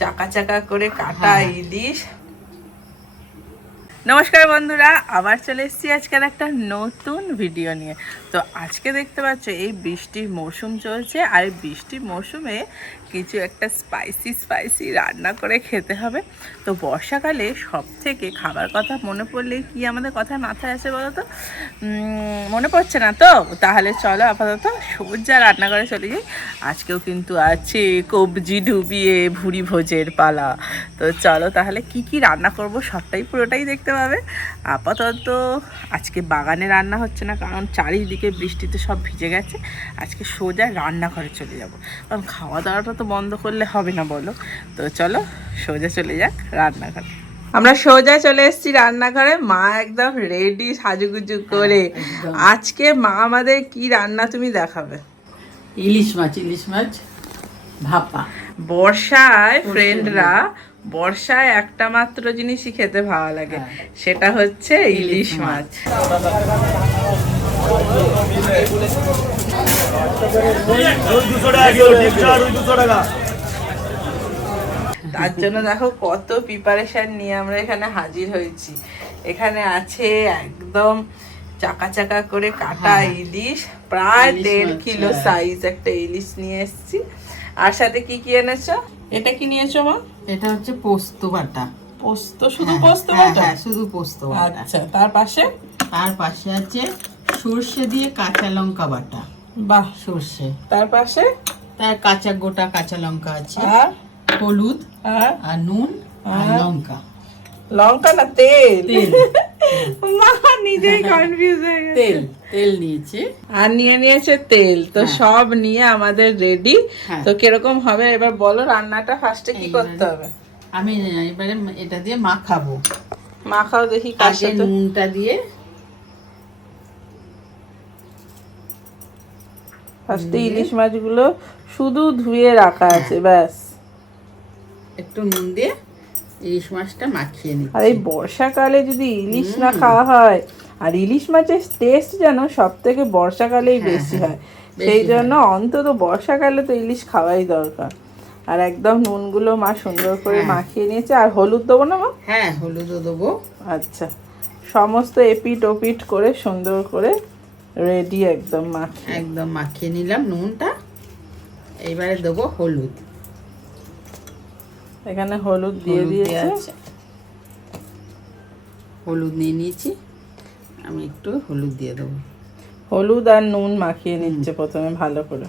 চাকা চাকা করে কাটা ইলিশ। নমস্কার বন্ধুরা, আবার চলে এসেছি আজকের একটা নতুন ভিডিও নিয়ে। তো আজকে দেখতে পাচ্ছ এই বৃষ্টির মৌসুম চলছে, আর এই বৃষ্টির মৌসুমে কিছু একটা স্পাইসি রান্না করে খেতে হবে। তো বর্ষাকালে সব থেকে খাবার কথা মনে পড়লে কি আমাদের কথা মাথায় আসে বলো তো? মনে পড়ছে না তো? তাহলে চলো আপাতত সোজা রান্না করে চলে যাই। আজকেও কিন্তু আছে কবজি ডুবিয়ে ভুড়ি ভোজের পালা। তো চলো তাহলে কি কি রান্না করব সবটাই পুরোটাই দেখতে পাবে। আপাতত আজকে বাগানে রান্না হচ্ছে না, কারণ চারিদিকে বৃষ্টিতে সব ভিজে গেছে। আজকে সোজা রান্নাঘরে চলে যাব, কারণ খাওয়া দাওয়াটা তো বন্ধ করলে হবে না বলো। তো চলো সোজা চলে যাক রান্নাঘরে। আমরা সোজা চলে এসেছি রান্নাঘরে। মা একদম রেডি সাজুগুজু করে। আজকে মা আমাদের কি রান্না তুমি দেখাবে? ইলিশ মাছ ভাপা। বর্ষায় ফ্রেন্ডরা, বর্ষায় একটা মাত্র জিনিসই খেতে ভালো লাগে, সেটা হচ্ছে ইলিশ মাছ। তার জন্য দেখো কত প্রিপারেশন নিয়ে আমরা এখানে হাজির হয়েছি। এখানে আছে একদম চাকা চাকা করে কাটা ইলিশ, প্রায় 1.5 কিলো সাইজ একটা ইলিশ নিয়ে এসেছি। আর সাথে কি কি এনেছো? এটা কি নিয়েছো মা? এটা হচ্ছে পোস্ত বাটা। পোস্ত? শুধু পোস্ত বাটা? হ্যাঁ, শুধু পোস্ত বাটা। আচ্ছা, তার পাশে আছে সর্ষে দিয়ে কাঁচা লঙ্কা বাটা। বাহ, সর্ষে। তার পাশে তার গোটা কাঁচা লঙ্কা আছে, আর হলুদ আর নুন আর লঙ্কা। লঙ্কা না তেল? মা নিজেই কনফিউজ হয়ে গেছে। তেল নিয়েছে, আর নিয়েছে তেল। তো সব নিয়ে আমাদের রেডি। তো কিরকম হবে এবার বলো? রান্নাটা ফার্স্টে কি করতে হবে? আমি এবারে এটা দিয়ে মাখাবো। মাখাও দেখি। কার সাথে? নুনটা দিয়ে ফার্স্টে ইলিশ মাছগুলো শুধু ধুয়ে রাখা আছে, ব্যাস। একটু নুন দিয়ে ইলিশ মাছটা মাখিয়ে নিচ্ছি। আর এই বর্ষাকালে যদি ইলিশ না খাওয়া হয়, আর ইলিশ মাছের টেস্ট যেন সব থেকে বর্ষাকালেই বেশি হয়, সেই জন্য অন্তত বর্ষাকালে তো ইলিশ খাওয়াই দরকার। আর একদম নুনগুলো মা সুন্দর করে মাখিয়ে নিয়েছে। আর হলুদ দেবো না মা? হ্যাঁ, হলুদও দেবো। আচ্ছা, সমস্ত এপিট ওপিট করে সুন্দর করে রেডি একদম মাখিয়ে নিলাম নুনটা। এইবারে দেবো হলুদ। এখানে হলুদ দিয়ে দিয়েছে। হলুদ নিয়ে নিয়েছি, আমি একটু হলুদ দিয়ে দেবো। হলুদ আর নুন মাখিয়ে নিচ্ছে প্রথমে ভালো করে।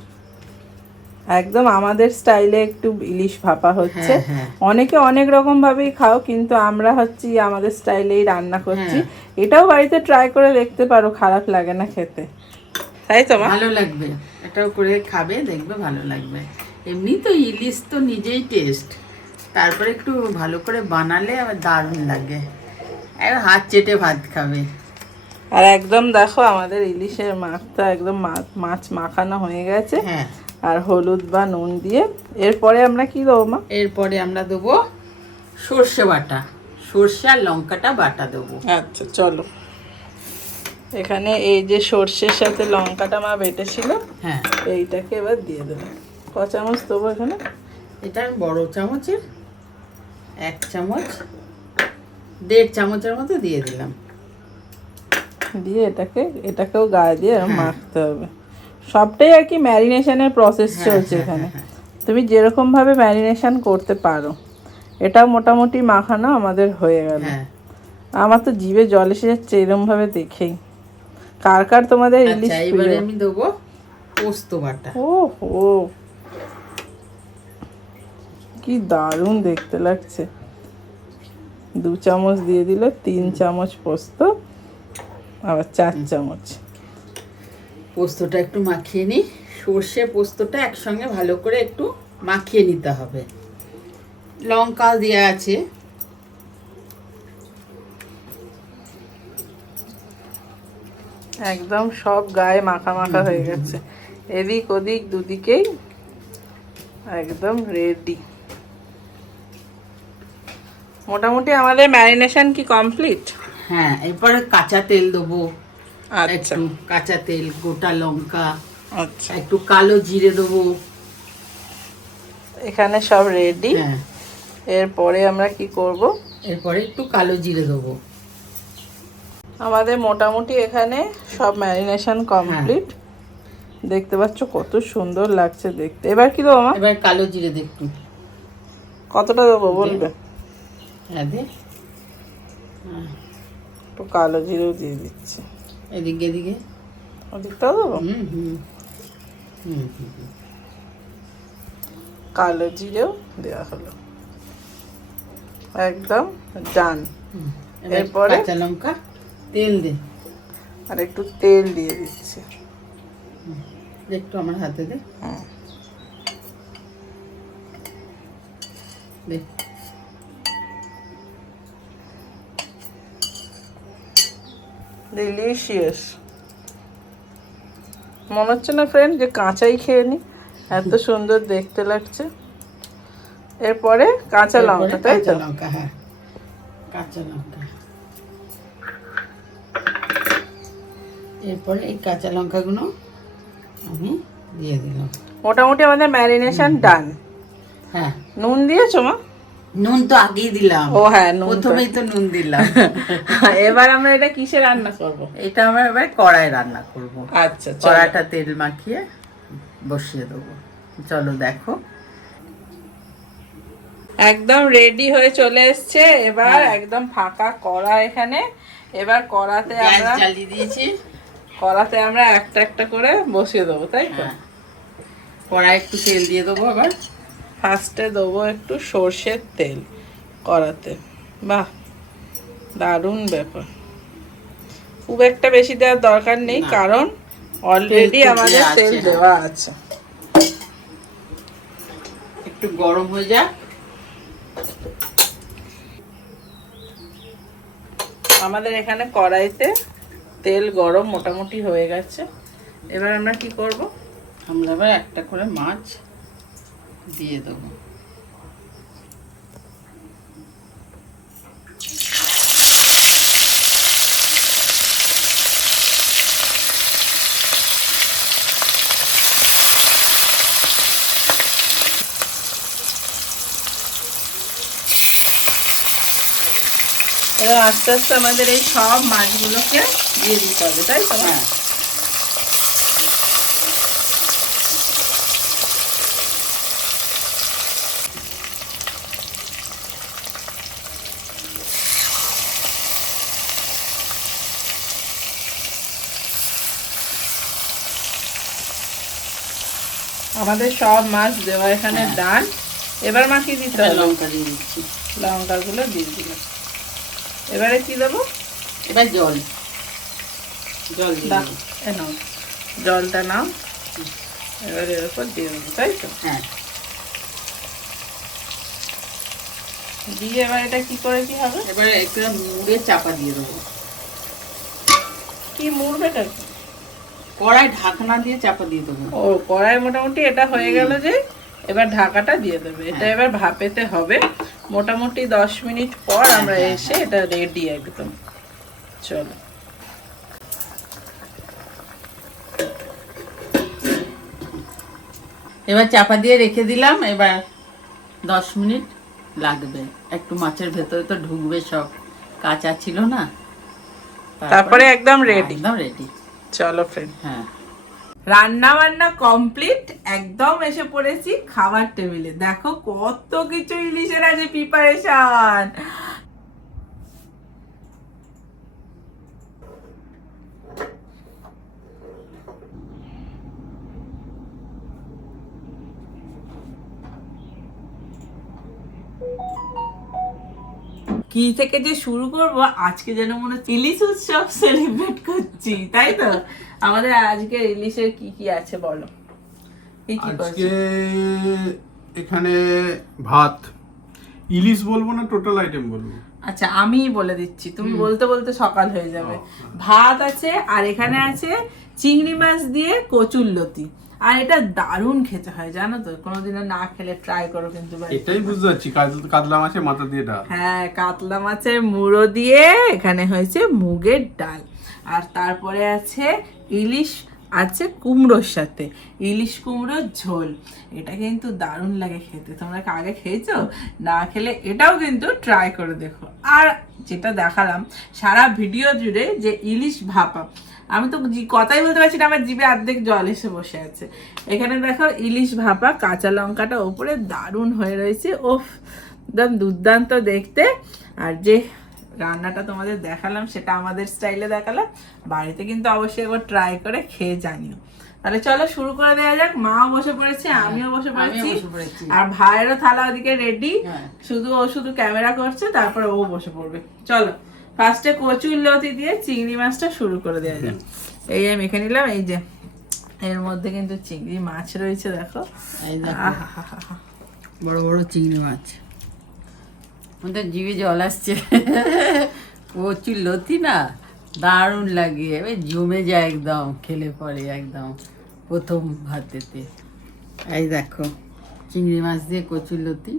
একদম আমাদের স্টাইলে একটু ইলিশ ভাপা হচ্ছে। অনেকে অনেক রকম ভাবেই খাও, কিন্তু আমরা হচ্ছে আমাদের স্টাইলেই রান্না করছি। এটাও বাড়িতে ট্রাই করে দেখতে পারো, খারাপ লাগে না খেতে, তাই তো? ভালো লাগবে, এটাও করে খাবে, দেখবে ভালো লাগবে। এমনি তো ইলিশ তো নিজেই টেস্ট, তারপরে একটু ভালো করে বানালে আবার দারুণ লাগে, হাত চেটে ভাত খাবে। আর একদম দেখো আমাদের ইলিশের মাছটা একদম মাছ মাখানো হয়ে গেছে। আর হলুদ বা নুন দিয়ে এরপরে আমরা কি দেবো মা? এরপরে আমরা দেবো সর্ষে বাটা, সর্ষে আর লঙ্কাটা বাটা দেবো। আচ্ছা চলো, এখানে এই যে সর্ষের সাথে লঙ্কাটা মা বেটেছিল, এইটাকে এবার দিয়ে দেবো। ক চামচ দেবো এখানে? এটা বড় চামচের 1 চামচ, 1.5 চামচের মতো দিয়ে দিলাম। দিয়ে এটাকেও গায়ে দিয়ে মাখতে হবে। সবটাই আর কি ম্যারিনেশনের প্রসেস চলছে এখানে। তুমি যেরকম ভাবে ম্যারিনেশন করতে পারো। এটা মোটামুটি মাখানো আমাদের হয়ে গেল। আমার তো জিভে জল এসে যাচ্ছে এরকম ভাবে দেখেই। কার কার তোমাদের ইলিশ প্রিয়? এবারে আমি দেবো পোস্ত বাটা। ও কি দারুণ দেখতে লাগছে। 2 চামচ দিয়ে দিল, 3 চামচ পোস্ত, আবার 4 চামচ। পোস্তটা একটু মাখিয়ে নিই। সর্ষে পোস্তটা একসঙ্গে ভালো করে একটু মাখিয়ে নিতে হবে। লঙ্কা দেওয়া আছে, একদম সব গায়ে মাখা মাখা হয়ে গেছে। এদিক ওদিক দুদিকেই একদম রেডি। মোটামুটি আমাদের ম্যারিনেশন কি কমপ্লিট? হ্যাঁ, এরপরে কাঁচা তেল দেবো, আচ্ছা একটু কাঁচা তেল, গোটা লঙ্কা, আচ্ছা, একটু কালো জিরে দেবো। এখানে সব রেডি। হ্যাঁ, এরপরে আমরা কি করব? এরপরে একটু কালো জিরে দেবো। আমাদের মোটামুটি এখানে সব ম্যারিনেশন কমপ্লিট। দেখতে পাচ্ছ কত সুন্দর লাগছে দেখতে। এবার কি দেবো মা? এবার কালো জিরে দে একটু। কতটা দেবো বলবে? হ্যাঁ দে। হ্যাঁ, একটু কালো জিরেও দিয়ে দিচ্ছি। এদিকে এদিকে। ওদিকটাও দেবো? হুম হুম হুম হুম। কালো জিরেও দেওয়া হলো, একদম ডান। এরপরে কাঁচা লঙ্কা, তেল দে। আর একটু তেল দিয়ে দিচ্ছি। একটু আমার হাতে দে। দে। ডিলিশিয়াস। মনে হচ্ছে না ফ্রেন্ড যে কাঁচাই খেয়ে নি, এত সুন্দর দেখতে লাগছে। এরপরে কাঁচা লঙ্কা, তাই তো? কাঁচা লঙ্কা, হ্যাঁ কাঁচা লঙ্কা। এরপরে এই কাঁচা লঙ্কাগুলো আমি দিয়ে দিলাম। মোটামুটি আমাদের ম্যারিনেশন ডান। হ্যাঁ, নুন দিয়েছো মা? নুন তো আগেই দিলাম। ও হ্যাঁ, নুন তো। প্রথমেই তো নুন দিলাম। এবার আমরা এটা কিসে রান্না করব? এটা আমরা এবার কড়াই রান্না করব। আচ্ছা, চলো। কড়াটা তেল মাখিয়ে বসিয়ে দেবো। চলো দেখো। একদম রেডি হয়ে চলে এসছে। এবার একদম ফাঁকা কড়া এখানে। এবার কড়াতে গ্যাস আমরা জ্বালিয়ে দিয়েছি। একটা একটা করে বসিয়ে দেবো, তাই তো? হ্যাঁ, কড়াই একটু তেল দিয়ে দেবো। আবার ফার্স্টে দেবো একটু সর্ষের তেল কড়াতে। বাহ, দারুণ ব্যাপার। খুব একটা বেশি দেওয়ার দরকার নেই, না। কারণ অলরেডি তেল তো আমাদের দেয়া তেল আছে, দেওয়া আছে। একটু গরম হয়ে যাক। আমাদের এখানে কড়াইতে তেল গরম মোটামুটি হয়ে গেছে। এবার আমরা কি করব? আমরা এবার একটা করে মাছ দিয়ে দেবো। এবার আস্তে আস্তে আমাদের এই সব মাছগুলোকে দিয়ে দিতে হবে, তাই তো? হ্যাঁ, আমাদের সব মাছ দেওয়া এখানে ডান। এবার মা কি দিতে হবে? লঙ্কা দিয়ে দিচ্ছি। লঙ্কাগুলো দিয়ে দিলাম। এবারে কি দেবো? এবার জল জল দিয়ে দাও, দেবো। এ নাও জলটা নাও। এবার এর উপর দিয়ে দেবো, তাই তো? হ্যাঁ, দিয়ে এবার এটা কি করে কি হবে? এবারে একটু মুড়ে চাপা দিয়ে দেবো। কি মুড়বেটা? কড়াই ঢাকনা দিয়ে চাপা দিয়ে দেবো। ও, কড়াই মোটামুটি এটা হয়ে গেল যে এবার ঢাকাটা দিয়ে দেবে। এটা এবার ভাপেতে হবে মোটামুটি 10 মিনিট পর আমরা এসে এটা রেডি একদম। চলো। এবার চাপা দিয়ে রেখে দিলাম। এবার 10 মিনিট লাগবে, একটু মাছের ভেতরে তো ঢুকবে সব, কাঁচা ছিল না। তারপরে একদম রেডি। একদম রেডি। চলো ফ্রেন্ড। হ্যাঁ, রান্না বান্না কমপ্লিট, একদম এসে পড়েছি খাবার টেবিলে। দেখো কত কিছু ইলিশের আছে প্রিপারেশন। কি থেকে যে শুরু করব, আজকে যেন মনে হচ্ছে ইলিশ উৎসব সেলিব্রেট করছি, তাই তো? আমাদের আজকে ইলিশের কি কি আছে বলো? কি কি আজকে করছো? এখানে ভাত, ইলিশ বলবো না টোটাল আইটেম বলবো? আচ্ছা, আমি বলে দিচ্ছি, তুমি বলতে বলতে সকাল হয়ে যাবে। ভাত আছে, আর এখানে আছে চিংড়ি মাছ দিয়ে কচুরলতি। আর এটা দারুণ খেতে হয়, জানো তো? কোনোদিনও না খেলে ট্রাই করো কিন্তু বাড়িতে। এটাই বুঝতে পারছি, কাতলা মাছের মাথা দিয়ে ডাল। হ্যাঁ, কাতলা মাছের মুড়ো দিয়ে এখানে হয়েছে মুগের ডাল। আর তারপরে আছে ইলিশ, আছে কুমড়োর সাথে ইলিশ কুমড়োর ঝোল। এটা কিন্তু দারুণ লাগে খেতে। তোমরা কি আগে খেয়েছো? না খেলে এটাও কিন্তু ট্রাই করে দেখো। আর যেটা দেখালাম সারা ভিডিও জুড়ে যে ইলিশ ভাপা, আমি তো কথাই বলতে পারছি না, আমার জিভে অর্ধেক জল এসে বসে আছে। এখানে দেখো ইলিশ ভাপা, কাঁচা লঙ্কাটা ওপরে দারুণ হয়ে রয়েছে, ওফ একদম দুর্দান্ত দেখতে। আর যে রান্নাটা তোমাদের দেখালাম সেটা আমাদের স্টাইলে দেখালাম, বাড়িতে কিন্তু অবশ্যই একবার ট্রাই করে খেয়ে জানিও। তাহলে চলো শুরু করে দেওয়া যাক। মাও বসে পড়েছে, আমিও বসে পড়েছি, আর ভাইয়েরও থালা ওদিকে রেডি, শুধু ক্যামেরা করছে, তারপরে ও বসে পড়বে। চলো ফার্স্টে কচুর লতি দিয়ে চিংড়ি মাছটা শুরু করে দেওয়া যাক। এই আমি মেখে নিলাম, এই যে এর মধ্যে কিন্তু চিংড়ি মাছ রয়েছে, দেখো বড় বড় চিংড়ি মাছ, আমাদের জিভে জল আসছে। কচুর লতি না দারুণ লাগে, এবার জমে যায় একদম খেলে পরে, একদম প্রথম ভাতেতে। এই দেখো চিংড়ি মাছ দিয়ে কচুর লতি,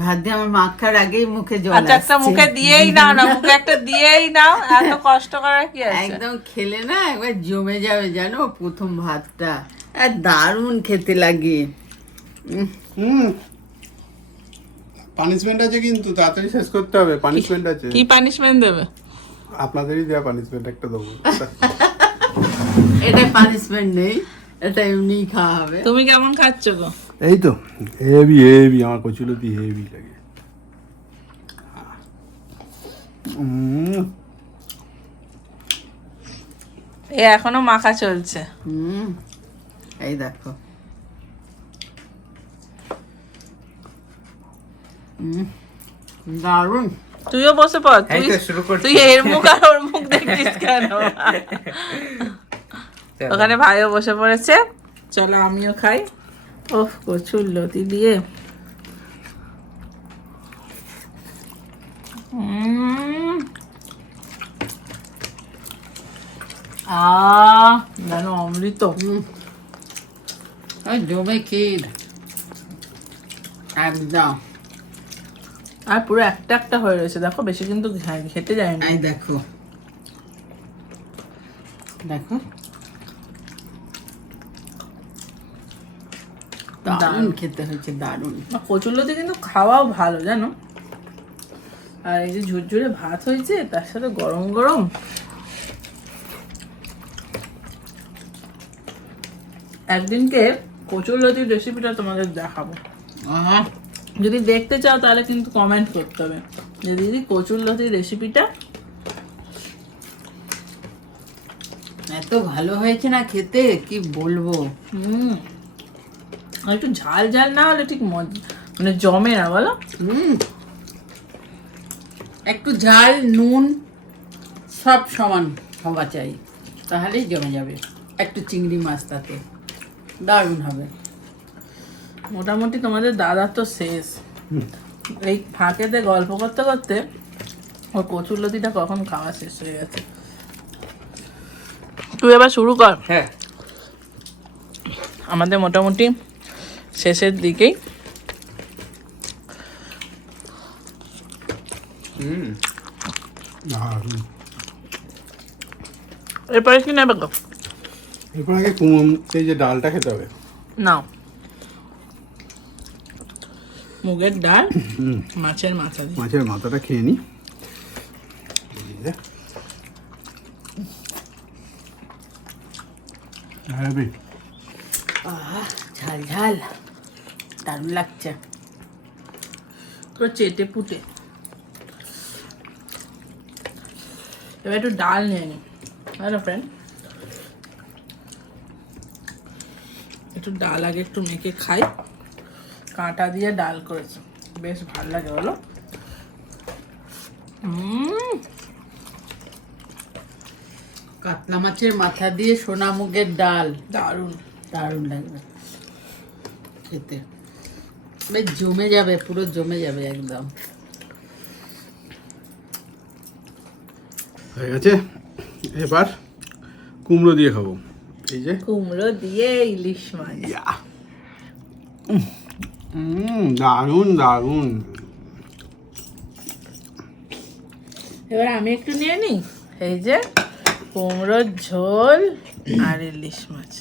ভাত দিয়ে আমার মাখার আগেই মুখে জল আচ্ছা একটা আসছে। মুখে দিয়েই নাও না, মুখে একটা দিয়েই নাও, এত কষ্ট করার কি আছে? একদম খেলে না একবার জমে যাবে জানো প্রথম ভাতটা, আর দারুণ খেতে লাগে। পানিশমেন্ট আছে কিন্তু তাড়াতাড়ি শেষ করতে হবে, পানিশমেন্ট আছে। কি পানিশমেন্ট দেবে? আপনাদেরই দেওয়া পানিশমেন্ট একটা দেবো। এটা পানিশমেন্ট নেই, এটা এমনিই খাওয়া হবে। তুমি কেমন খাচ্ছ গো? এই তো হেভি হেভি, আমার কচুলতি হেভি লাগে। এ এখনো মাখা চলছে। এই দেখো দারুণ। তুইও বসে পড়, এই তো শুরু করছি। তুই এর মুখ আর ওর মুখ দেখছিস কেন? ওখানে ভাইও বসে পড়েছে, চলো আমিও খাই। ওহ কচুর লতি দিয়ে যেন অমৃত। জমে ক্ষীর একদম, আর পুরো একটা একটা হয়ে রয়েছে, দেখো বেশি কিন্তু খেতে যায় না। এই দেখো দেখো দারুণ খেতে হয়েছে, দারুণ। কচুরলতি কিন্তু খাওয়াও ভালো জানো। আর এই যে ঝুরঝুরে ভাত হয়েছে, তার সাথে গরম গরম একদিনকে কচুরলতির রেসিপিটা তোমাদের দেখাবো। যদি দেখতে চাও তাহলে কিন্তু কমেন্ট করতে হবে যে দিদি কচুরলতির রেসিপিটা। এত ভালো হয়েছে না খেতে, কি বলবো। আর একটু ঝাল ঝাল না হলে ঠিক মানে জমে না, বলো। একটু ঝাল নুন সব সমান হওয়া চাই, তাহলেই জমে যাবে। একটু চিংড়ি মাছ তাতে দারুণ হবে। মোটামুটি তোমাদের দাদার তো শেষ। এই ফাঁকেতে গল্প করতে করতে ওর কচুরলতিটা কখন খাওয়া শেষ হয়ে গেছে। তুই এবার শুরু কর। হ্যাঁ আমাদের মোটামুটি শেষের দিকেই। এরপরে কি নেবে গো? এরপর আগে এই যে ডালটা খেতে হবে। নাও, মুগের ডাল মাছের মাথা দিয়ে। মাছের মাথাটা খেয়ে নি। হেভি, ঝাল ঝাল দারুণ লাগছে। পুরো চেটে পুটে। এবার একটু ডাল নিয়ে নি, হ্যালো ফ্রেন্ড। একটু ডাল আগে একটু মেখে খাই, কাঁটা দিয়ে ডাল করেছে, বেশ ভালো লাগে বলো। কাতলা মাছের মাথা দিয়ে সোনা মুগের ডাল দারুণ দারুণ লাগবে খেতে, বেশ জমে যাবে, পুরো জমে যাবে একদম। হয়ে গেছে। এবার কুমড়ো দিয়ে খাবো। এই যে কুমড়ো দিয়ে ইলিশ মাছ। দারুণ দারুণ। এবার আমি একটু নিয়ে নিই। এই যে কুমড়োর ঝোল আর ইলিশ মাছ।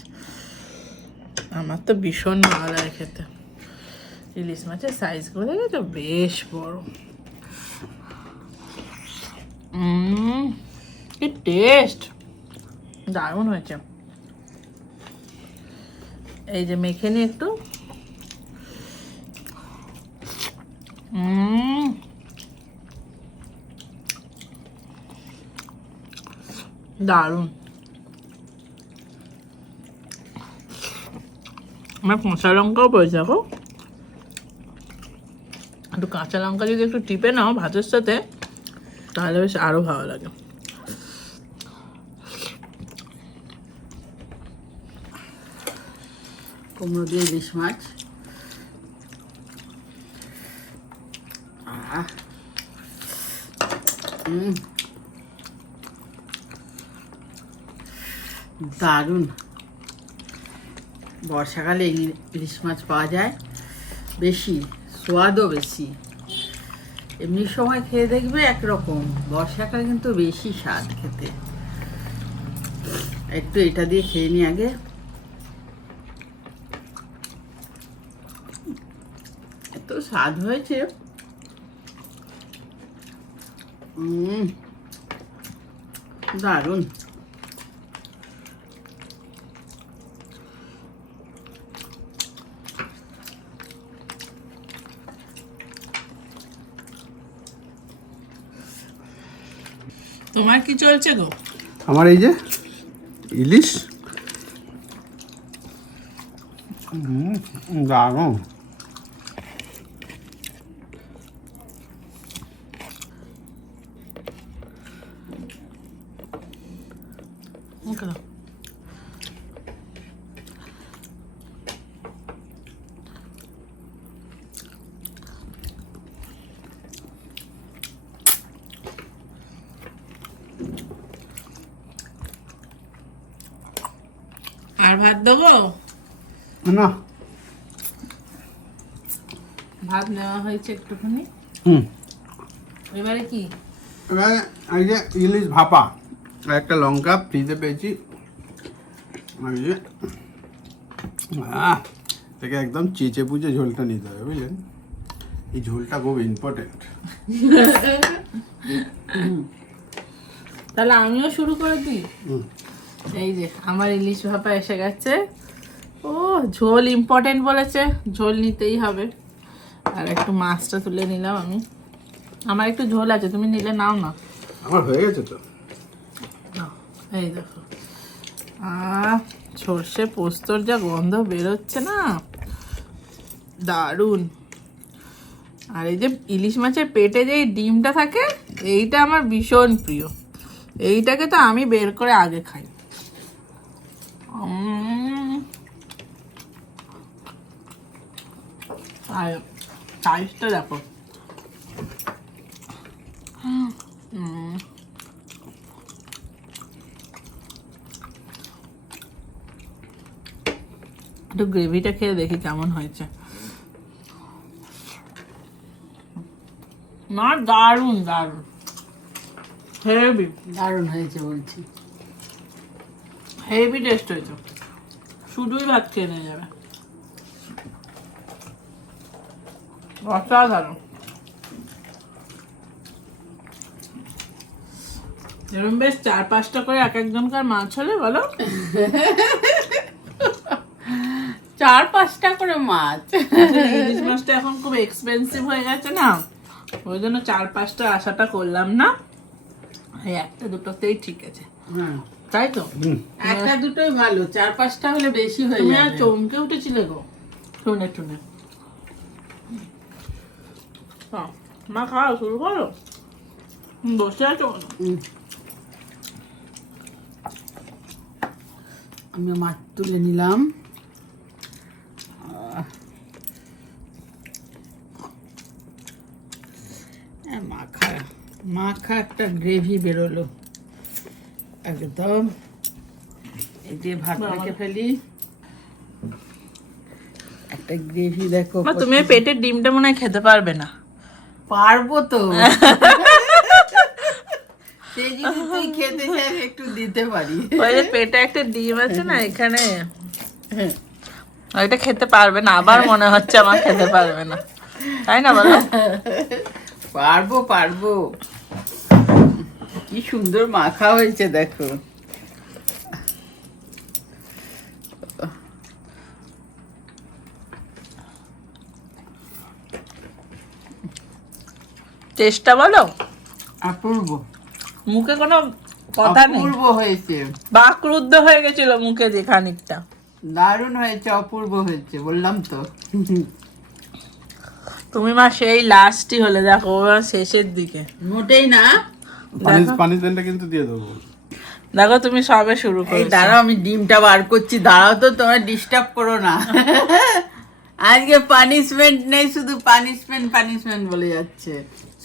আমার তো ভীষণ ভালো লাগে খেতে। ইলিশ মাছের সাইজগুলো দেখেছো, বেশ বড়। কি টেস্ট, দারুণ হয়েছে। এই যে মেখে নিই একটু। দারুণ। আমার কাঁচা লঙ্কাও পড়েছে দেখো, একটু কাঁচা লঙ্কা যদি একটু টিপে নাও ভাতের সাথে তাহলে বেশ আরো ভালো লাগে। কুমড়ো দিয়ে ইলিশ মাছ, দারুণ। বর্ষাকালে ইলিশ মাছ পাওয়া যায় বেশি, স্বাদও বেশি। এমনি সময় খেয়ে দেখবে একরকম, বর্ষাকালে কিন্তু বেশি স্বাদ খেতে। একটু এটা দিয়ে খেয়ে নি আগে। এত স্বাদ হয়েছে, দারুণ। তোমার কি চলছে গো? আমার এই যে ইলিশ, দারুণ। আর ভাত দেবো? না, ভাত নেওয়া হয়েছে একটুখানি। এবারে কি? এবারে এই যে ইলিশ ভাপা, আর একটা লঙ্কা ফ্রিজে পেয়েছি। এই যে থেকে একদম চেঁচে পুচে ঝোলটা নিতে হবে, বুঝলেন? এই ঝোলটা খুব ইম্পর্টেন্ট। তাহলে আমিও শুরু করে দিই। এই যে আমার ইলিশ ভাপা এসে গেছে। ও ঝোল ইম্পর্টেন্ট বলেছে, ঝোল নিতেই হবে। আর একটু মাছটা তুলে নিলাম আমি। আমার একটু ঝোল আছে, তুমি নিলে নাও না। আমার হয়ে গেছে তো। নাও, এই দেখো। সর্ষে পোস্তর যা গন্ধ বেরোচ্ছে না, দারুণ। আর এই যে ইলিশ মাছের পেটে যে ডিমটা থাকে, এইটা আমার ভীষণ প্রিয়। এইটাকে তো আমি বের করে আগে খাই। আর সাইজটা দেখো, একটু গ্রেভিটা খেয়ে দেখি কেমন হয়েছে। না দারুণ দারুণ, হেভি দারুণ হয়েছে বলছি। হেভি টেস্ট হয়েছে, শুধুই ভাত খেয়ে নিয়ে যাবে। অসাধারণ। এরকম বেশ 4-5টা করে এক একজনকার মাছ হলে বলো। 4-5টা করে মাছ। ইলিশ মাছটা এখন খুব এক্সপেন্সিভ হয়ে গেছে না, ওই জন্য 4-5টা আশাটা করলাম না। এই একটা দুটোতেই ঠিক আছে, তাই তো? একটা দুটোই ভালো, 4-5টা হলে বেশি হয়ে তুমি আর যাবে। চমকে উঠেছিলে গো শুনে শুনে। মা খাওয়া শুরু করো, বসে আছো কেন? আমি মাছ তুলে নিলাম। মাখা মাখা একটা গ্রেভি বেরোলো একদম। এই যে ভাত রেখে ফেলি, একটা গ্রেভি দেখো। তুমি পেটের ডিমটা মনে হয় খেতে পারবে না। পারবো তো, সে যদি তুই খেতে চাস একটু দিতে পারি। ওই যে পেটে একটা ডিম আছে না এখানে, ওইটা খেতে পারবে না, আবার মনে হচ্ছে আমার খেতে পারবে না, তাই না বলো? পারবো পারবো। কি সুন্দর মাখা হয়েছে দেখো। টেস্টটা বলো, অপূর্ব, মুখে কোনো কথা নেই, অপূর্ব হয়েছে, বাকরুদ্ধ হয়ে গেছিল মুখে যে খানিকটা। দারুণ হয়েছে, অপূর্ব হয়েছে, বললাম তো। তুমি মা সেই লাস্টই হলে, দেখো ও শেষের দিকে। মোটেই না। পানিশমেন্টটা কিন্তু দিয়ে দেবো। দেখো তুমি সবে শুরু এই করেছো। দাঁড়াও, আমি ডিমটা বার করছি, দাঁড়াও তো, তোমরা ডিস্টার্ব করো না। আজকে পানিশমেন্ট নেই, শুধু পানিশমেন্ট পানিশমেন্ট বলে যাচ্ছে,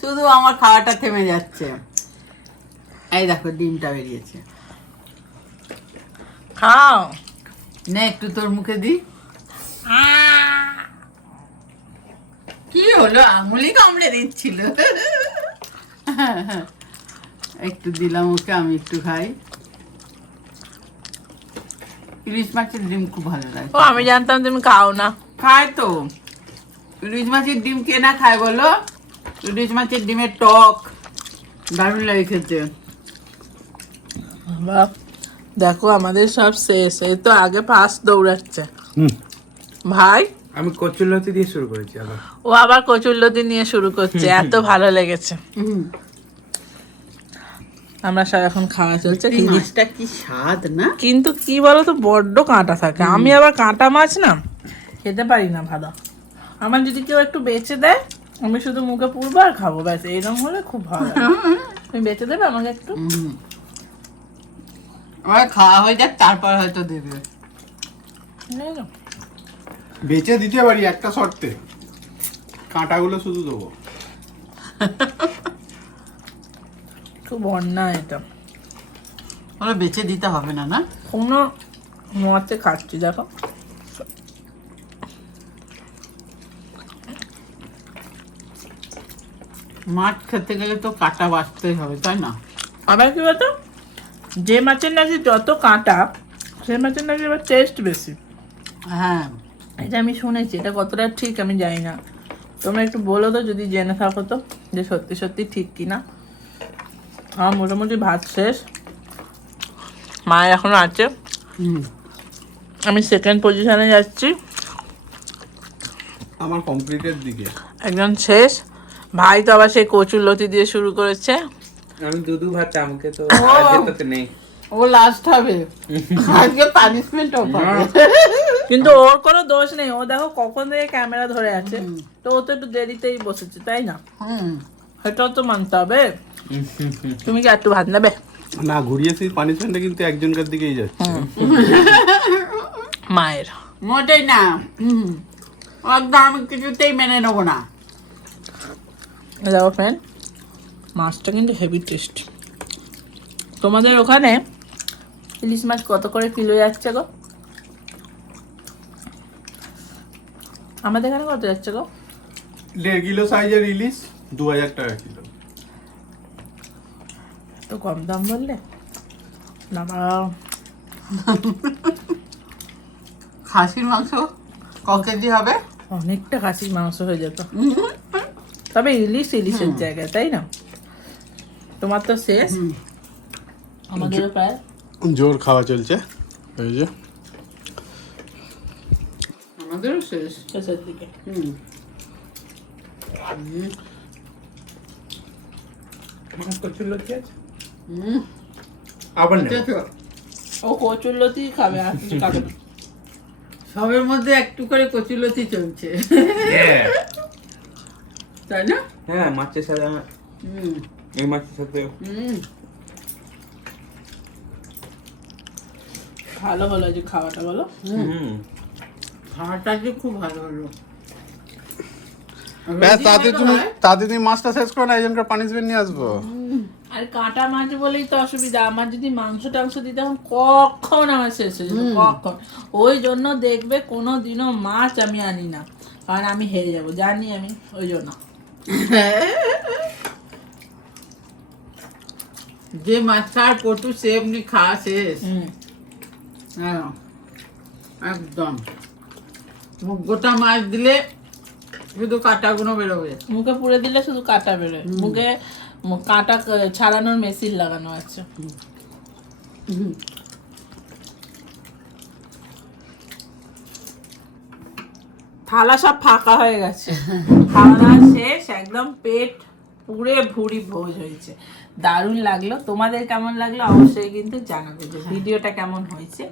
শুধু আমার খাওয়াটা থেমে যাচ্ছে। এই দেখো ডিমটা বেরিয়েছে, খাও। নে একটু তোর মুখে দি। কি হলো, আঙুলি কামড়ে দিচ্ছিল। একটু দিলাম ওকে, আমি একটু খাই। ইলিশ মাছের ডিম খুব ভালো লাগে। ও আমি জানতাম তুমি খাও না। খায় তো, ইলিশ মাছের ডিম কে না খায় বলো? ইলিশ মাছের ডিমের টক দারুণ লাগে খেতে। বাহ, দেখো আমাদের সব শেষ, এই তো আগে ফার্স্ট দৌড়াচ্ছে ভাই। আমি কচুরলতি দিয়ে শুরু করেছি আবার। ও আবার কচুরলতি নিয়ে শুরু করছে, এত ভালো লেগেছে। আমরা সব এখন খাওয়া চলছে। এই মাছটা কি স্বাদ না? কিন্তু কি বলো তো, বড্ড কাঁটা থাকে, আমি আবার কাঁটা মাছ না খেতে পারি না ভালো। আমার যদি কেউ একটু বেচে দেয়, আমি শুধু মুখে পুরবো আর খাবো, ব্যাস এইরকম হলে খুব ভালো লাগে। তুমি বেচে দেবে আমাকে একটু? আমার খাওয়া হয়ে যাক, তারপর হয়তো দেবে। নিয়ে নাও। বেচে দিতে পারি একটা শর্তে, কাঁটাগুলো শুধু দেবো। খুব অন্যায় এটা, ওরা বেচে দিতে হবে না, না? কোনো মতে খাচ্ছি দেখো। মাছ খেতে গেলে তো কাটা বাঁচতেই হবে, তাই না? আবার কি বলতো, যে মাছের নাকি যত কাঁটা, সেই মাছের নাকি এবার টেস্ট বেশি। হ্যাঁ, এটা আমি শুনেছি, এটা কতটা ঠিক আমি জানি না, তোমরা একটু বলো তো যদি জেনে থাকো তো, যে সত্যি সত্যি ঠিক কিনা। আমার মোটামুটি ভাত শেষ, মায়ের এখনো আছে, আমি সেকেন্ড পজিশনে যাচ্ছি, আমার কমপ্লিটের দিকে। একজন শেষ। ভাই তো আবার সেই কচুরলতি দিয়ে শুরু করেছে। আমি দুধু ভাত, আমাকে তো যেতে নেই। ও লাস্ট হবে আজকে, পানিশমেন্টও পাবে। কিন্তু ওর কোনো দোষ নেই, ও দেখো কখন থেকে ক্যামেরা ধরে আছে, তো ও তো একটু দেরিতেই বসেছে, তাই না? এটাও তো মানতে হবে। তুমি কি একটু ভাত নেবে? না, ঘুরিয়েছি, পানিশমেন্টটা কিন্তু একজনকার দিকেই যাচ্ছে। মায়ের মোটেই না, একদম আমি কিছুতেই মেনে নেবো না। দেখো ফ্রেন্ড, মাছটা কিন্তু হেভি টেস্ট। তোমাদের ওখানে ইলিশ মাছ কত করে কিলো যাচ্ছে গো? আমাদের এখানে কত যাচ্ছে গো? 1.5 কিলো সাইজের ইলিশ 2000 টাকা কিলো। তো কম দাম বললে বাবা। খাসির মাংস ক কেজি হবে? অনেকটা খাসির মাংস হয়ে যেত, তবে ইলিশ ইলিশের জায়গায়, তাই না? তোমার তো শেষ, আমাদেরও প্রায় জোর খাওয়া চলছে, এই যে আমাদেরও শেষ। শেষের দিকে। আবার ও কচুরলতি খাবে, আর কিছু খাবে না। সবের মধ্যে একটু করে কচুলতি চলছে, তাই না? হ্যাঁ, মাছের সাথে এই মাছের সাথে ভালো হলো যে খাওয়াটা, বলো? খাওয়াটা যে খুব ভালো হলো। তাতে তুমি মাছটা শেষ করো না, একজনকার পানিশমেন্ট নিয়ে আসবো। আর কাঁটা মাছ বলেই তো অসুবিধা, আমার যদি মাংস টাংস দিতে এখন কখন আমার শেষ হয়ে যেত, কখন। ওই জন্য দেখবে কোনো দিনও মাছ আমি আনি না, কারণ আমি হেরে যাবো, জানি আমি, ওই জন্য। যে মাছ খাওয়ার পটু সে এমনি খাওয়া শেষ। হ্যাঁ একদম গোটা মাছ দিলে শুধু কাঁটাগুলো বেরোবে। মুখে পুড়ে দিলে শুধু কাঁটা বেরোয়, মুখে কাঁটা ছাড়ানোর মেশিন লাগানো আছে। থালা সব ফাঁকা হয়ে গেছে, খাওয়া দাওয়া শেষ, একদম পেট পুরে ভুড়ি ভোজ হয়েছে। দারুণ লাগলো। তোমাদের কেমন লাগলো অবশ্যই কিন্তু জানাবে যে ভিডিওটা কেমন হয়েছে।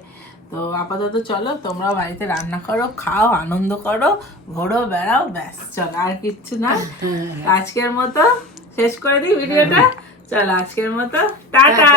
তো আপাতত চলো তোমরাও বাড়িতে রান্না করো, খাও, আনন্দ করো, ঘোরো, বেড়াও, ব্যাস চলো, আর কিচ্ছু না। আজকের মতো শেষ করে দিই ভিডিওটা। চলো আজকের মতো টাটা।